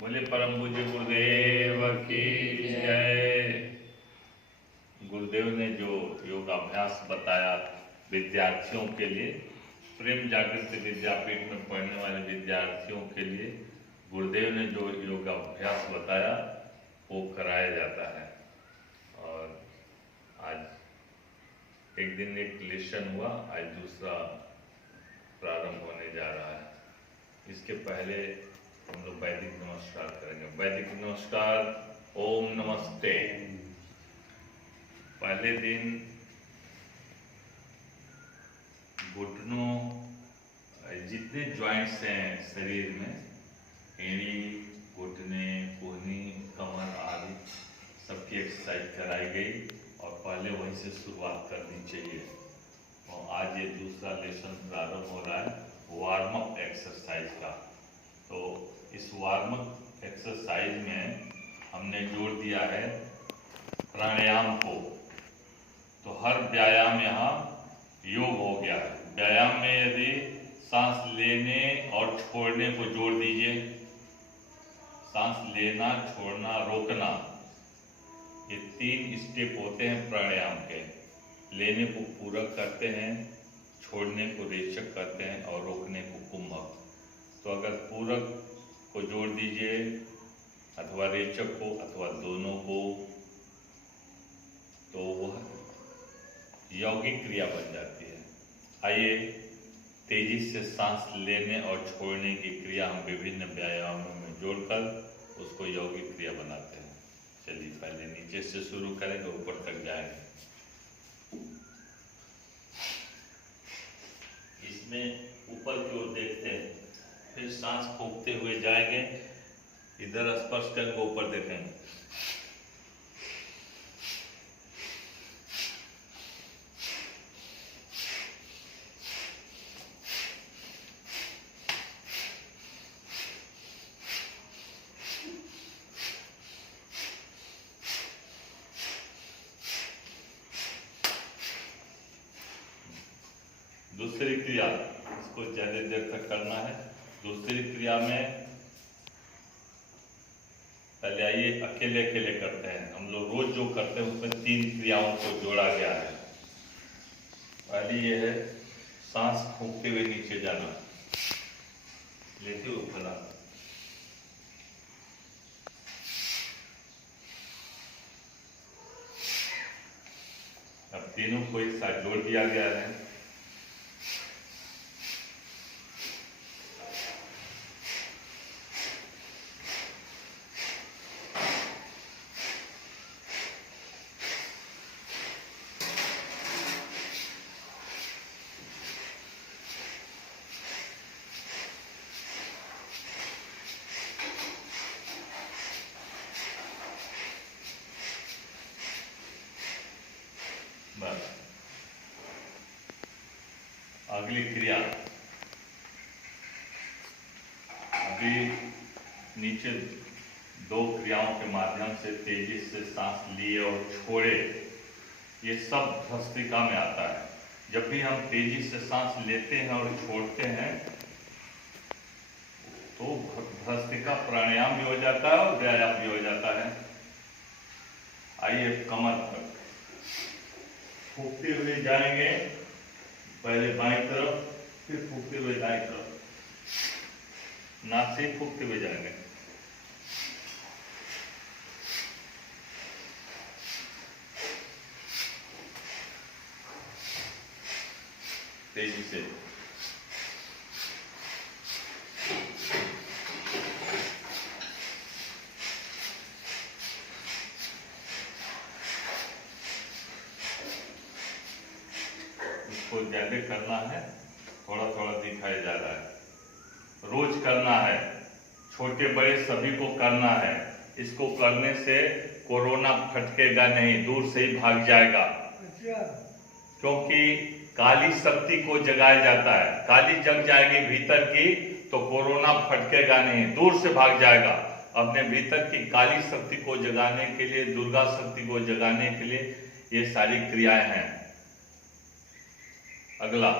बोले परम पूज्य गुरुदेव की जय। गुरुदेव ने जो योगाभ्यास बताया विद्यार्थियों के लिए, प्रेम जागृति विद्यापीठ में पढ़ने वाले विद्यार्थियों के लिए गुरुदेव ने जो योगाभ्यास बताया वो कराया जाता है। और आज एक दिन एक लेसन हुआ, आज दूसरा प्रारंभ होने जा रहा है। इसके पहले हम लोग वैदिक नमस्कार करेंगे। वैदिक नमस्कार, ओम नमस्ते। पहले दिन घुटनों, जितने जॉइंट्स हैं शरीर में, एड़ी, घुटने, कोहनी, कमर आदि सबकी एक्सरसाइज कराई गई और पहले वहीं से शुरुआत करनी चाहिए। और आज ये दूसरा लेसन प्रारंभ हो रहा है वार्म अप एक्सरसाइज का। तो इस वार्म अप एक्सरसाइज में हमने जोड़ दिया है प्राणायाम को। तो हर व्यायाम यहाँ योग हो गया है। व्यायाम में यदि सांस लेने और छोड़ने को जोड़ दीजिए, सांस लेना, छोड़ना, रोकना, ये 3 स्टेप होते हैं प्राणायाम के। लेने को पूरक करते हैं, छोड़ने को रेचक करते हैं और रोकने को कुंभक। तो अगर पूरक को जोड़ दीजिए अथवा रेचक को अथवा दोनों को, तो वह यौगिक क्रिया बन जाती है। आइए तेजी से सांस लेने और छोड़ने की क्रिया हम विभिन्न व्यायामों में जोड़कर उसको यौगिक क्रिया बनाते हैं। चलिए पहले नीचे से शुरू करेंगे, ऊपर तक जाएंगे। इसमें ऊपर की ओर देखते हैं, फिर सांस फूंकते हुए जाएंगे, इधर स्पर्श करेंगे, ऊपर देखेंगे। दूसरी क्रिया, इसको ज्यादा देर तक करना है। दूसरी क्रिया में पहले आइए अकेले अकेले करते हैं। हम लोग रोज जो करते हैं उसमें 3 क्रियाओं को जोड़ा गया है। पहली ये है सांस फूंकते हुए नीचे जाना, लेते हुए फैला। अब तीनों को एक साथ जोड़ दिया गया है। अगली क्रिया, अभी नीचे 2 क्रियाओं के माध्यम से तेजी से सांस लिए और छोड़े, ये सब भस्त्रिका में आता है। जब भी हम तेजी से सांस लेते हैं और छोड़ते हैं तो भस्त्रिका प्राणायाम भी हो जाता है और व्यायाम भी हो जाता है। आइए कमर पर फूंकते हुए जाएंगे, पहले बाईं तरफ, फिर फूंकते हुए दाईं तरफ, नाक से फूंकते हुए जाएंगे। तेजी से। इसको ज्यादा करना है, थोड़ा थोड़ा दिखाया जा रहा है। रोज करना है, छोटे बड़े सभी को करना है। इसको करने से कोरोना फटकेगा नहीं, दूर से ही भाग जाएगा। क्योंकि काली शक्ति को जगाया जाता है। काली जग जाएगी भीतर की तो कोरोना फटकेगा नहीं, दूर से भाग जाएगा। अपने भीतर की काली शक्ति को जगाने के लिए, दुर्गा शक्ति को जगाने के लिए ये सारी क्रियाएं हैं। अगला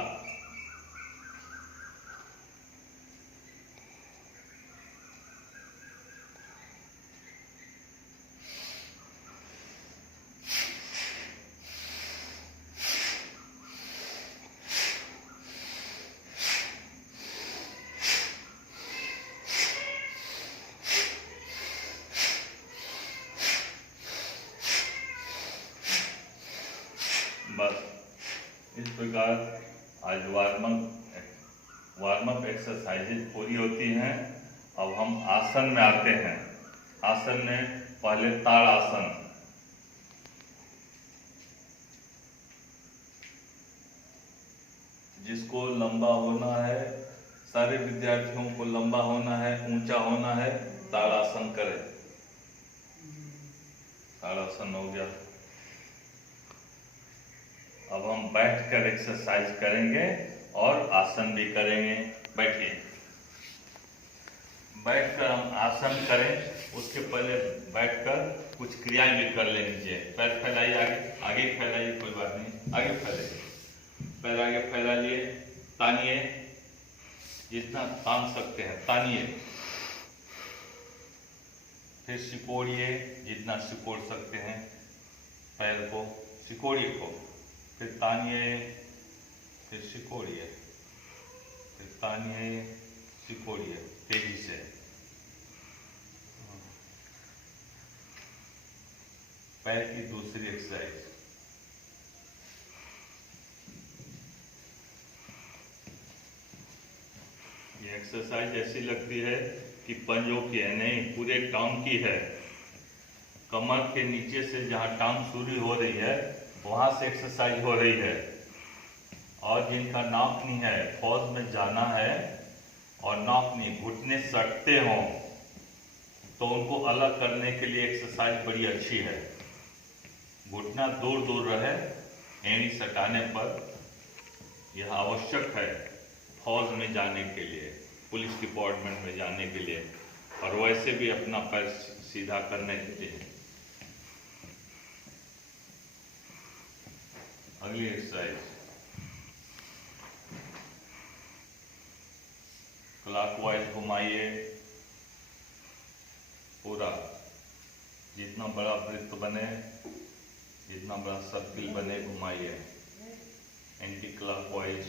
आज वार्म अप एक्सरसाइजेज पूरी होती हैं। अब हम आसन में आते हैं। आसन में पहले ताड़ आसन, जिसको लंबा होना है, सारे विद्यार्थियों को लंबा होना है, ऊंचा होना है, ताड़ आसन करें। ताड़ आसन हो गया। अब हम बैठकर एक्सरसाइज करेंगे और आसन भी करेंगे। बैठिए। बैठकर हम आसन करें, उसके पहले बैठकर कुछ क्रियाएं भी कर लेनी चाहिए। पैर फैलाइए, आगे फैलाइए, कोई बात नहीं, आगे फैलाइए। पैर आगे फैला लिए, तानिए, जितना तान सकते हैं तानिए। फिर सिकोड़िए, जितना सिकोड़ सकते हैं पैर को, सिकोड़िए को। फिर तानिए, फिर सिकोड़िए, फिर तानिए, सिकोड़िए, तेजी से। पैर की दूसरी एक्सरसाइज। ये एक्सरसाइज ऐसी लगती है कि पंजों की है, नहीं, पूरे टांग की है। कमर के नीचे से जहाँ टांग शुरू हो रही है वहां से एक्सरसाइज हो रही है। और जिनका नापनी है, फौज में जाना है और नापनी घुटने सटते हों, तो उनको अलग करने के लिए एक्सरसाइज बड़ी अच्छी है। घुटना दूर दूर रहे, एड़ी सटाने पर यह आवश्यक है फौज में जाने के लिए, पुलिस डिपार्टमेंट में जाने के लिए, और वैसे भी अपना पैर सीधा करने के लिए। अगली एक्सरसाइज, क्लॉकवाइज घुमाइए पूरा, जितना बड़ा वृत्त बने, जितना बड़ा सर्किल बने, घुमाइए एंटी क्लॉकवाइज।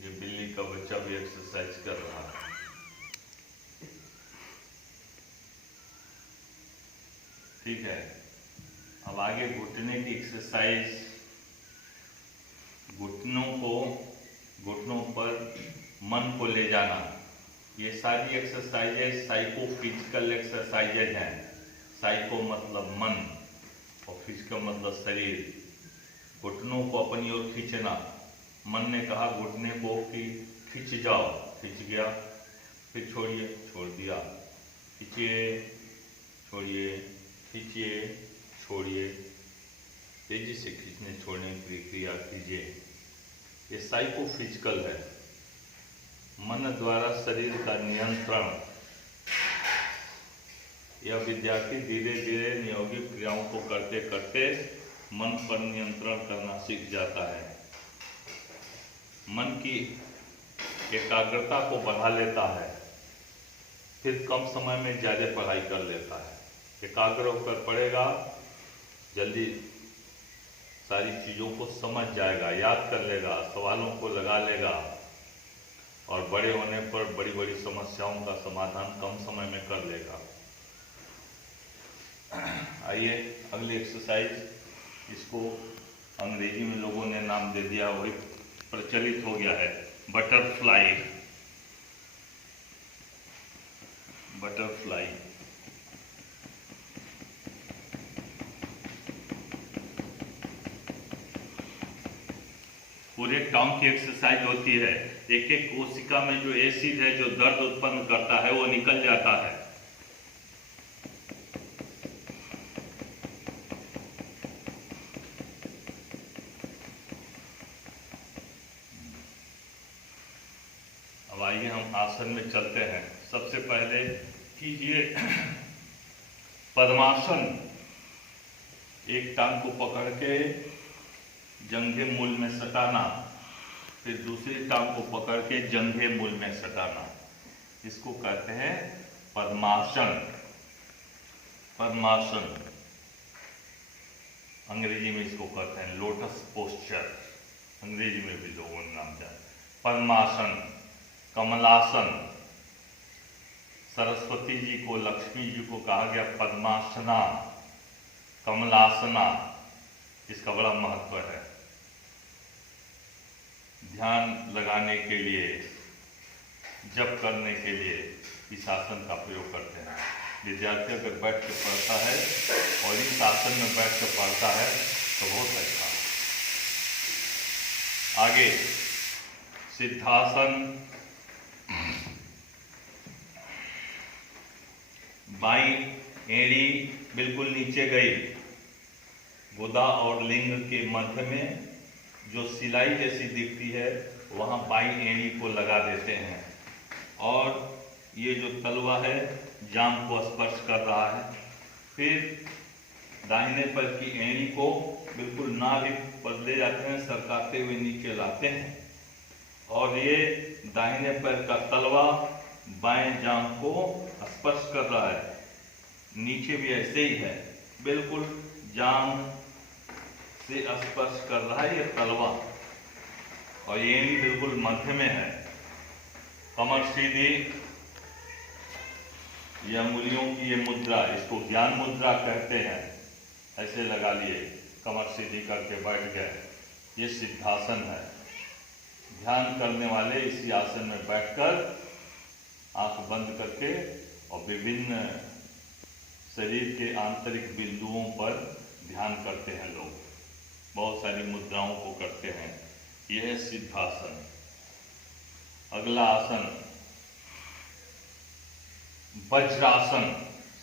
ये बिल्ली का बच्चा भी एक्सरसाइज कर रहा है। ठीक है। अब आगे घुटने की एक्सरसाइज। घुटनों पर मन को ले जाना। ये सारी एक्सरसाइजेज साइकोफिजिकल एक्सरसाइजेज हैं। साइको मतलब मन और फिजिकल मतलब शरीर। घुटनों को अपनी ओर खींचना। मन ने कहा घुटने को कि खींच जाओ, खींच गया, फिर छोड़िए, छोड़ दिया, खींचिए, छोड़िए, खींचिए, छोड़िए, तेजी से खींचने छोड़ने की क्रिया कीजिए। ये साइकोफिजिकल है, मन द्वारा शरीर का नियंत्रण। यह विद्यार्थी धीरे धीरे नियोगित क्रियाओं को करते करते मन पर नियंत्रण करना सीख जाता है। मन की एकाग्रता को बढ़ा लेता है, फिर कम समय में ज्यादा पढ़ाई कर लेता है। एकाग्र होकर पढ़ेगा, जल्दी सारी चीज़ों को समझ जाएगा, याद कर लेगा, सवालों को लगा लेगा, और बड़े होने पर बड़ी बड़ी समस्याओं का समाधान कम समय में कर लेगा। आइए अगली एक्सरसाइज। इसको अंग्रेजी में लोगों ने नाम दे दिया, वही प्रचलित हो गया है, बटरफ्लाई। बटरफ्लाई। पूरे टांग की एक्सरसाइज होती है। एक एक कोशिका में जो एसिड है, जो दर्द उत्पन्न करता है, वो निकल जाता है। अब आइए हम आसन में चलते हैं। सबसे पहले कीजिए पद्मासन। एक टांग को पकड़ के जंघे मूल में सटाना, फिर दूसरी टांग को पकड़ के जंघे मूल में सटाना, इसको कहते हैं पद्मासन। पद्मासन अंग्रेजी में इसको कहते हैं लोटस पोस्चर, अंग्रेजी में भी लोगों ने नाम दिया। पद्मासन, कमलासन, सरस्वती जी को, लक्ष्मी जी को कहा गया पद्मासना, कमलासना। इसका बड़ा महत्व है। ध्यान लगाने के लिए, जप करने के लिए इस आसन का प्रयोग करते हैं। विद्यार्थी अगर बैठ के पढ़ता है और इस आसन में बैठ के पढ़ता है तो बहुत अच्छा। आगे सिद्धासन। बाई एड़ी बिल्कुल नीचे गई, गुदा और लिंग के मध्य में जो सिलाई जैसी दिखती है वहां बाई एड़ी को लगा देते हैं और ये जो तलवा है जांघ को स्पर्श कर रहा है। फिर दाहिने पैर की एड़ी को बिल्कुल नाभि पर ले जाते हैं, सरकाते हुए नीचे लाते हैं और ये दाहिने पैर का तलवा बाएं जांघ को स्पर्श कर रहा है। नीचे भी ऐसे ही है, बिल्कुल जांघ से स्पर्श कर रहा है ये तलवा और ये एड़ी बिल्कुल मध्य में है। कमर सीधी, ये अंगुलियों की ये मुद्रा, इसको ज्ञान मुद्रा कहते हैं। ऐसे लगा लिए, कमर सीधी करके बैठ गए, ये सिद्धासन है। ध्यान करने वाले इसी आसन में बैठकर आंख बंद करके और विभिन्न शरीर के आंतरिक बिंदुओं पर ध्यान करते हैं लोग, बहुत सारी मुद्राओं को करते हैं। यह है सिद्धासन। अगला आसन वज्रासन।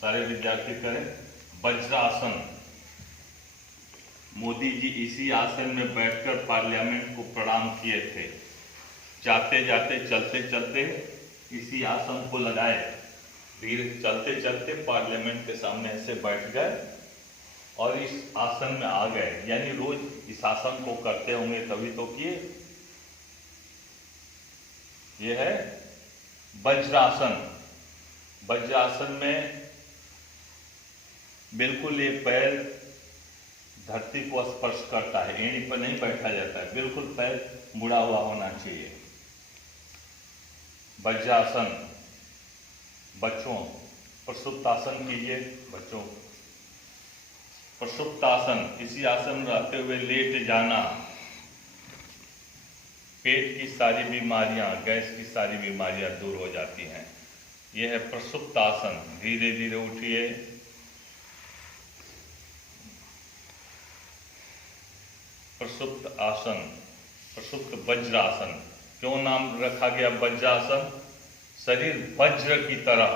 सारे विद्यार्थी करें वज्रासन। मोदी जी इसी आसन में बैठकर पार्लियामेंट को प्रणाम किए थे। जाते जाते चलते चलते इसी आसन को लगाए, धीरे चलते चलते पार्लियामेंट के सामने ऐसे बैठ गए और इस आसन में आ गए। यानी रोज इस आसन को करते होंगे तभी तो किए। यह है वज्रासन। वज्रासन में बिल्कुल ये पैर धरती को स्पर्श करता है, एड़ी पर नहीं बैठा जाता है, बिल्कुल पैर मुड़ा हुआ होना चाहिए। वज्रासन। बच्चों प्रसुप्तासन कीजिए। बच्चों प्रसुप्तासन, इसी आसन में रहते हुए लेट जाना। पेट की सारी बीमारियां, गैस की सारी बीमारियां दूर हो जाती हैं। यह है प्रसुप्तासन। धीरे धीरे उठिए। प्रसुप्त आसन, प्रसुप्त वज्रासन। क्यों नाम रखा गया वज्रासन? शरीर वज्र की तरह,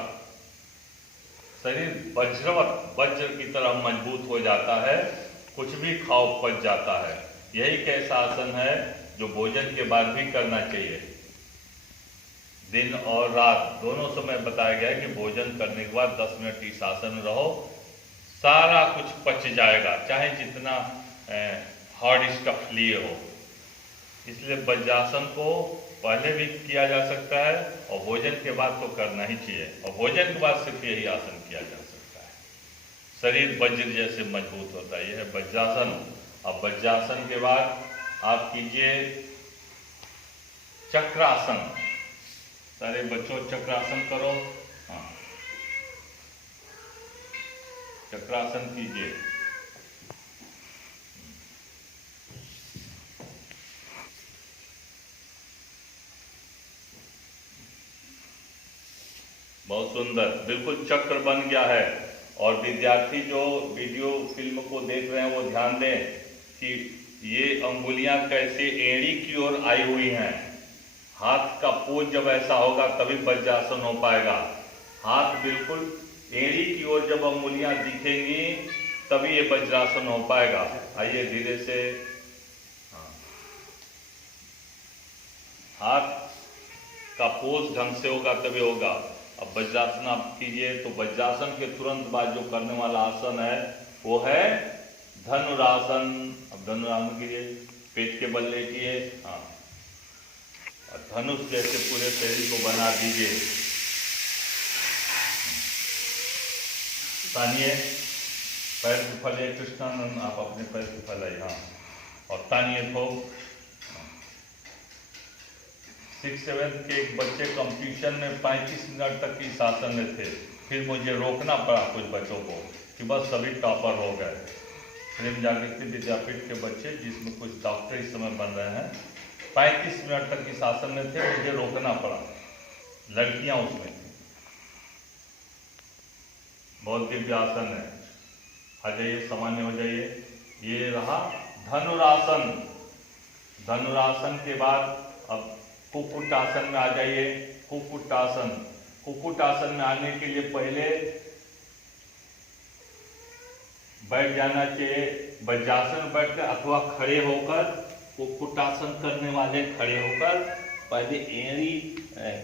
शरीर वज्रवत, वज्र की तरह मजबूत हो जाता है, कुछ भी खाओ पच जाता है। यही एक ऐसा आसन है जो भोजन के बाद भी करना चाहिए। दिन और रात दोनों समय बताया गया है कि भोजन करने के बाद 10 मिनट इस आसन में रहो, सारा कुछ पच जाएगा, चाहे जितना हार्ड स्टफ लिए हो। इसलिए वज्रासन को पहले भी किया जा सकता है और भोजन के बाद तो करना ही चाहिए, और भोजन के बाद सिर्फ यही आसन किया जा सकता है। शरीर वज्र जैसे मजबूत होता है। यह है वज्रासन। अब वज्रासन के बाद आप कीजिए चक्रासन। सारे बच्चों चक्रासन करो। हाँ, चक्रासन कीजिए। बहुत सुंदर, बिल्कुल चक्र बन गया है। और विद्यार्थी जो वीडियो फिल्म को देख रहे हैं वो ध्यान दें कि ये अंगुलियां कैसे एड़ी की ओर आई हुई हैं। हाथ का पोज जब ऐसा होगा तभी वज्रासन हो पाएगा। हाथ बिल्कुल एड़ी की ओर जब अंगुलियां दिखेंगी तभी ये वज्रासन हो पाएगा। आइए धीरे से। हाथ का पोज ढंग से होगा तभी होगा। अब वज्रासन आप कीजिए तो वज्रासन के तुरंत बाद जो करने वाला आसन है वो है धनुरासन। अब धनुरासन कीजिए, पेट के बल लेटिए। हाँ, और धनुष जैसे पूरे शरीर को बना दीजिए। तानिए, पैर को फैलाइए। कृष्णानंद आप अपने पैर को फैलाइए। हाँ, और तानिए को। 6-7 के एक बच्चे कंपटीशन में 35 मिनट तक की इस आसन में थे, फिर मुझे रोकना पड़ा कुछ बच्चों को कि बस सभी टॉपर हो गए। प्रेम जागृति विद्यापीठ के बच्चे जिसमें कुछ डॉक्टर इस समय बन रहे हैं, 35 मिनट तक इस आसन में थे, मुझे रोकना पड़ा, लड़कियां उसमें थी। बहुत दिव्य आसन है। आ जाइए, सामान्य हो जाइए। ये रहा धनुरासन। धनुरासन के बाद अब कुक्कुटासन में आ जाइए। कुक्कुटासन, कुक्कुटासन में आने के लिए पहले बैठ जाना चाहिए, वज्रासन में बैठकर अथवा खड़े होकर। कुक्कुटासन करने वाले खड़े होकर पहले एड़ी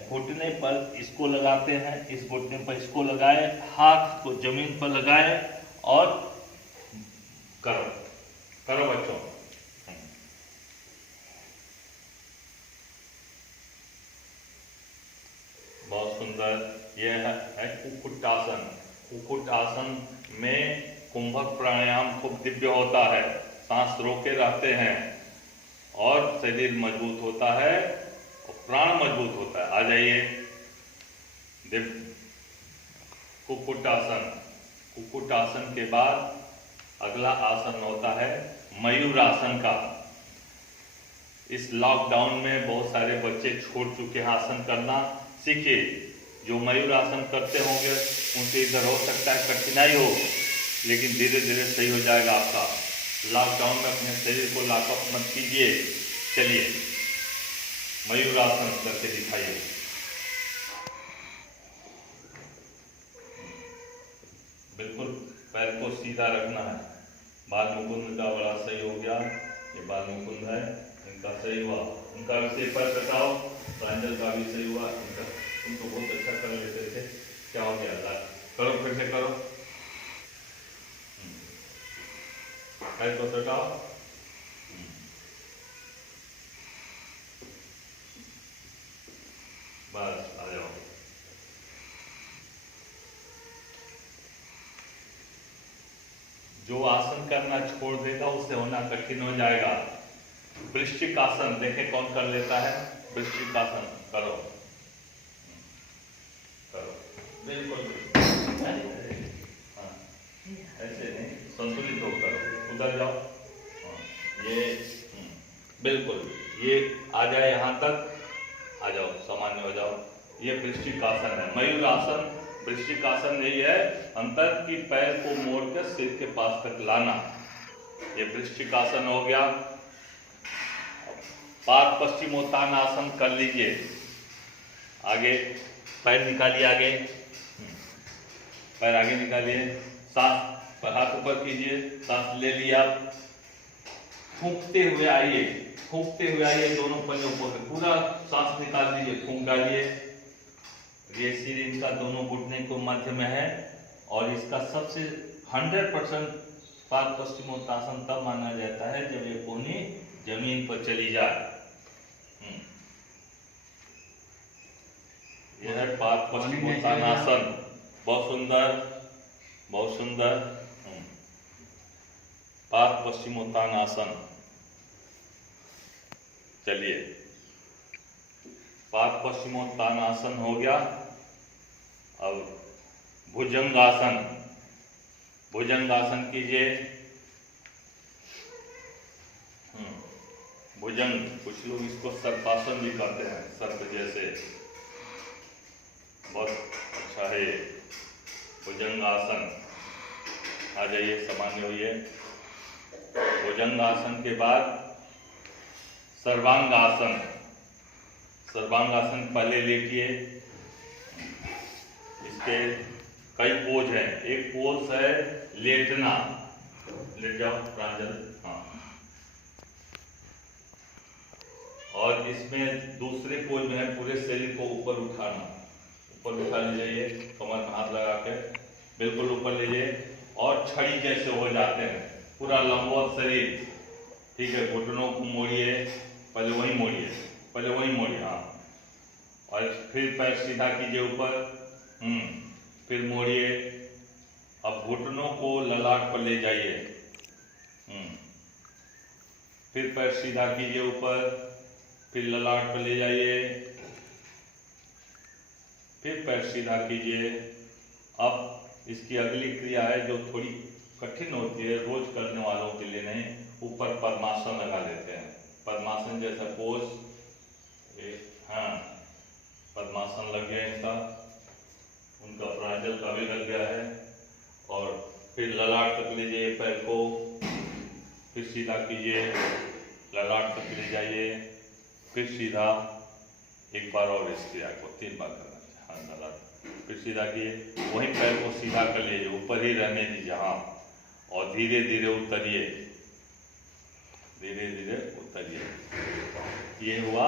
घुटने पर इसको लगाते हैं, इस घुटने पर इसको लगाए, हाथ को जमीन पर लगाए और करो करो बच्चों। बहुत सुंदर। यह है कुक्कुटासन। कुक्कुटासन में कुंभक प्राणायाम खूब दिव्य होता है, सांस रोके रहते हैं और शरीर मजबूत होता है और प्राण मजबूत होता है। आ जाइए, कुक्कुटासन। कुक्कुटासन के बाद अगला आसन होता है मयूरासन का। इस लॉकडाउन में बहुत सारे बच्चे छोड़ चुके हैं आसन करना, सीखिए। जो मयूरासन करते होंगे उनसे इधर हो सकता है कठिनाई हो, लेकिन धीरे धीरे सही हो जाएगा आपका। लॉकडाउन में अपने शरीर को लॉकअप मत कीजिए। चलिए, मयूरासन करके दिखाइए। बिल्कुल पैर को सीधा रखना है। बाल मुकुंद का बड़ा सही हो गया, ये बाल मुकुंद है, इनका सही हुआ। उनका भी सिर पर कटाओ, प्रांजल का भी सही हुआ। इनका उनको बहुत अच्छा कर लेते थे, क्या हो गया? करो, फिर से करो। पैर को सटाओ। बस, आ जाओ। जो आसन करना छोड़ देगा उससे होना कठिन हो जाएगा। वृश्चिक आसन देखें कौन कर लेता है। वृश्चिक आसन करो करो, बिल्कुल। हाँ, ऐसे नहीं, संतुलित हो करो, उधर जाओ। हाँ, ये बिल्कुल, ये आ जाए यहाँ तक, आ जाओ, सामान्य हो जाओ। ये वृश्चिक आसन है। मयूर आसन वृश्चिक आसन यही है, अंतर की पैर को मोड़कर सिर के पास तक लाना। ये वृश्चिक आसन हो गया। पाद पश्चिमोत्तान आसन कर लीजिए। आगे पैर निकालिए, आगे पैर आगे निकालिए, सांस हाथ ऊपर कीजिए, सांस ले लिया, फूंकते हुए आइए, फूंकते हुए आइए, दोनों पल्ले ऊपर, पूरा सांस निकाल दीजिए, फूंक डालिए। ये सिर इनका दोनों घुटने को मध्य में है और इसका सबसे 100% पाद पश्चिमोत्तासन तब माना जाता है जब ये कोहनी जमीन पर चली जाए। यह है पाद पश्चिमोत्तानासन। बहुत सुंदर, बहुत सुंदर। पाद पश्चिमोत्तानासन। चलिए, पाद पश्चिमोत्तानासन हो गया। अब भुजंगासन। भुजंगासन कीजिए। भुजंग, कुछ लोग इसको सर्पासन भी कहते हैं, सर्प जैसे। बहुत अच्छा है ये भुजंगासन। आ जाइए, सामान्य होइए। भुजंगासन के बाद सर्वांगासन। सर्वांगासन पहले लेटिए। इसके कई पोज हैं। एक पोज है लेटना, लेट जाओ प्रांजल। हाँ, और इसमें दूसरे पोज में है पूरे शरीर को ऊपर उठाना। ऊपर उठा लीजिए, कमर में हाथ लगा के बिल्कुल ऊपर लीजिए और छड़ी जैसे हो जाते हैं, पूरा लंबवत शरीर। ठीक है, घुटनों को मोड़िए, पहले वही मोड़िए, पहले वही मोड़िए। हाँ, और फिर पैर सीधा कीजिए ऊपर, फिर मोड़िए। अब घुटनों को ललाट पर ले जाइए, फिर पैर सीधा कीजिए ऊपर, फिर ललाट पर ले जाइए, फिर पैर सीधा कीजिए। अब इसकी अगली क्रिया है जो थोड़ी कठिन होती है, रोज करने वालों के लिए नहीं। ऊपर पद्मासन लगा लेते हैं, पद्मासन जैसा पोज। हाँ, पद्मासन लग गया इनका, उनका प्रांजल का भी लग गया है। और फिर ललाट तक ले जाइए पैर को, फिर सीधा कीजिए, ललाट तक ले जाइए, फिर सीधा। एक बार और इस क्रिया को 3 बार करना है। हाँ, ललाट, फिर सीधा किए, वहीं पैर को सीधा कर लीजिए, ऊपर ही रहने दीजिए। हाँ, और धीरे धीरे उतरिए, धीरे धीरे उतरिए। ये हुआ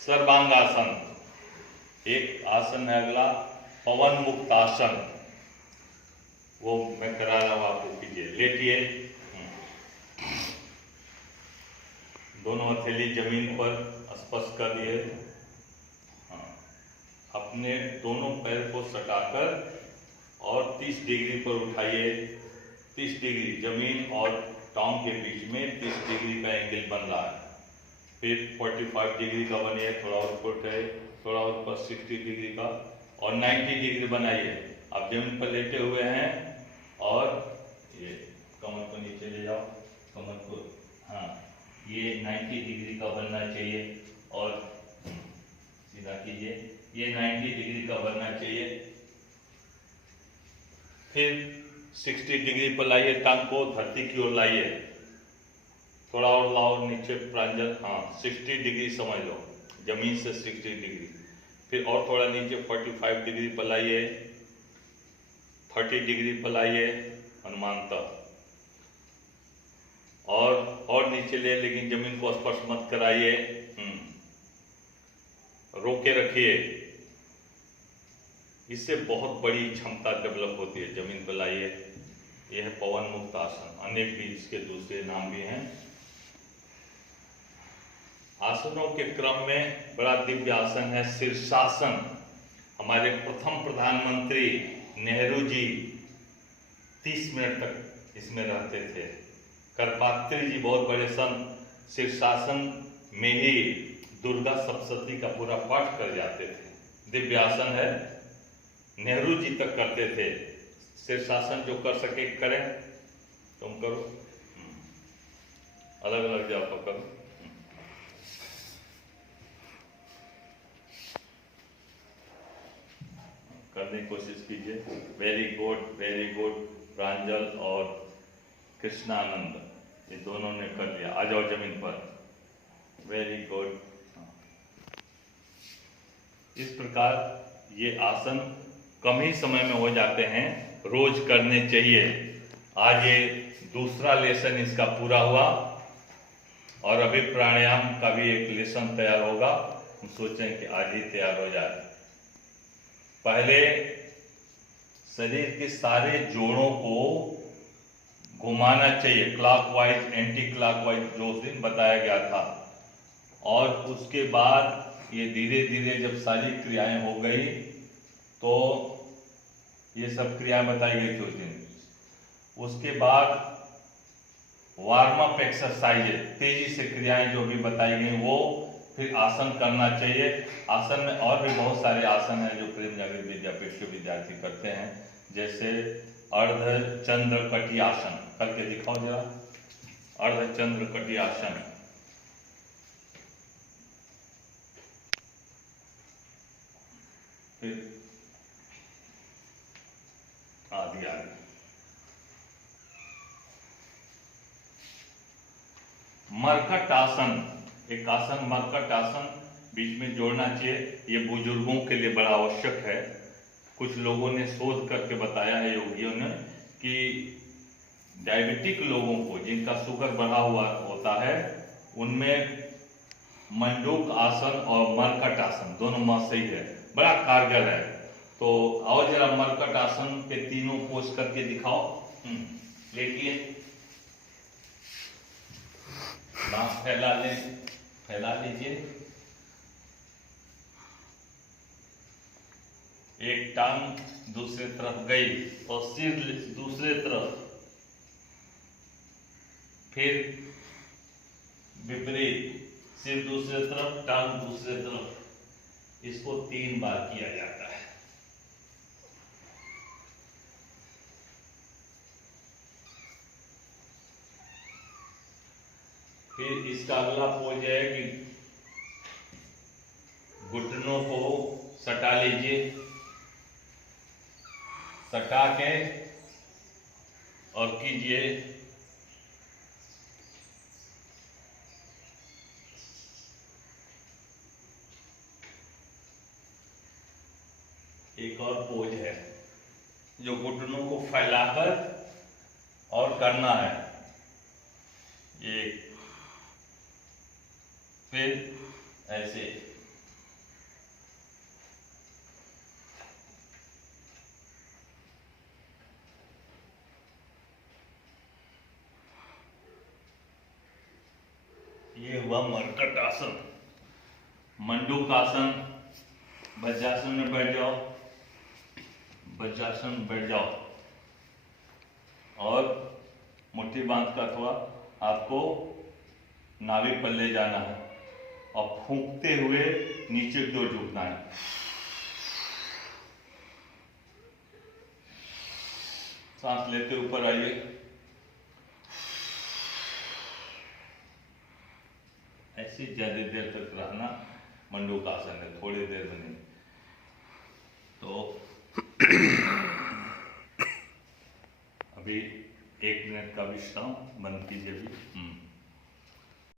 सर्वांगासन। एक आसन है अगला, पवन मुक्त आसन, वो मैं करा रहा हूं, आपको कीजिए। लेटिए, दोनों हथेली जमीन पर स्पर्श कर दिए। हाँ, अपने दोनों पैर को सटाकर और 30 डिग्री पर उठाइए। 30 डिग्री जमीन और टांग के बीच में 30 डिग्री का एंगल बन रहा है। फिर 45 डिग्री का बनिए, थोड़ा और ऊपर है, थोड़ा ऊपर 60 डिग्री का, और 90 डिग्री बनाइए। आप जमीन पर लेटे हुए हैं और ये कमर को नीचे ले जाओ, कमर को, हाँ, ये 90 डिग्री का बनना चाहिए। और सीधा कीजिए, ये 90 डिग्री का बनना चाहिए। फिर 60 डिग्री पर लाइए, टांग को धरती की ओर लाइए, थोड़ा और लाओ नीचे प्रांजल। हाँ, 60 डिग्री समझ लो, जमीन से 60 डिग्री। फिर और थोड़ा नीचे 45 डिग्री पर लाइए, 30 डिग्री पर लाइए हनुमान तक, और नीचे ले, लेकिन जमीन को स्पर्श मत कराइए। रोके रखिए, इससे बहुत बड़ी क्षमता डेवलप होती है। जमीन पर लाइए। यह है पवन मुक्त आसन। अनेक भी इसके दूसरे नाम भी हैं। आसनों के क्रम में बड़ा दिव्य आसन है शीर्षासन। हमारे प्रथम प्रधानमंत्री नेहरू जी 30 मिनट तक इसमें रहते थे। करपात्री जी बहुत बड़े संत शीर्षासन में ही दुर्गा सप्तशती का पूरा पाठ कर जाते थे। दिव्य आसन है, नेहरू जी तक करते थे। शीर्षासन जो कर सके करें, तुम करो, अलग अलग जाओ तो करो। करने की कोशिश कीजिए। Very good, very good. Pranjal और कृष्णानंद ये दोनों ने कर लिया। आ जाओ जमीन पर। Very good. इस प्रकार ये आसन कम ही समय में हो जाते हैं, रोज करने चाहिए। आज ये दूसरा लेसन इसका पूरा हुआ और अभी प्राणायाम का भी एक लेसन तैयार होगा। हम सोचें कि आज ही तैयार हो जाए। पहले शरीर के सारे जोड़ों को घुमाना चाहिए, क्लॉकवाइज एंटी क्लॉकवाइज, जो उस दिन बताया गया था। और उसके बाद ये धीरे धीरे जब सारी क्रियाएं हो गई तो ये सब क्रियाएं बताई गई थी उस दिन। उसके बाद वार्म अप एक्सरसाइज, तेजी से क्रियाएं जो भी बताई गई वो, फिर आसन करना चाहिए। आसन में और भी बहुत सारे आसन हैं जो प्रेम जागृत विद्यापीठ के विद्यार्थी करते हैं, जैसे अर्ध चंद्र कटी आसन। करके दिखाओ जरा, अर्ध चंद्र कटी आसन। फिर आदि आदि। मरकट आसन, एक आसन मरकट आसन बीच में जोड़ना चाहिए। ये बुजुर्गों के लिए बड़ा आवश्यक है। कुछ लोगों ने शोध करके बताया है, योगियों ने, कि डायबिटिक लोगों को जिनका शुगर बढ़ा हुआ होता है उनमें मंडूक आसन और मरकट आसन दोनों मत सही है, बड़ा कारगर है। तो आओ जरा मरकट आसन के तीनों पोज करके दिखाओ। लेटिए, नाक फैला लीजिए, एक टांग दूसरे तरफ गई और सिर दूसरे तरफ, फिर विपरीत, सिर दूसरे तरफ, टांग दूसरे तरफ, इसको 3 बार किया जाता है। फिर इसका अगला पोज है कि घुटनों को सटा लीजिए, सटा के और कीजिए एक और पोज है जो घुटनों को फैलाकर और करना है। एक, फिर ऐसे, ये हुआ मरकट आसन। मंडूक आसन, वज्रासन में बैठ जाओ, वज्रासन में बैठ जाओ और मुट्ठी बांध कर थोड़ा आपको नाभि पर ले जाना है और फूंकते हुए नीचे की ओर झुकना है। सांस लेते ऊपर आइए, ऐसे ज्यादा देर तक रहना मंडूक आसन है, थोड़ी देर में नहीं। तो अभी 1 मिनट का विश्राम, बंद कीजिए अभी।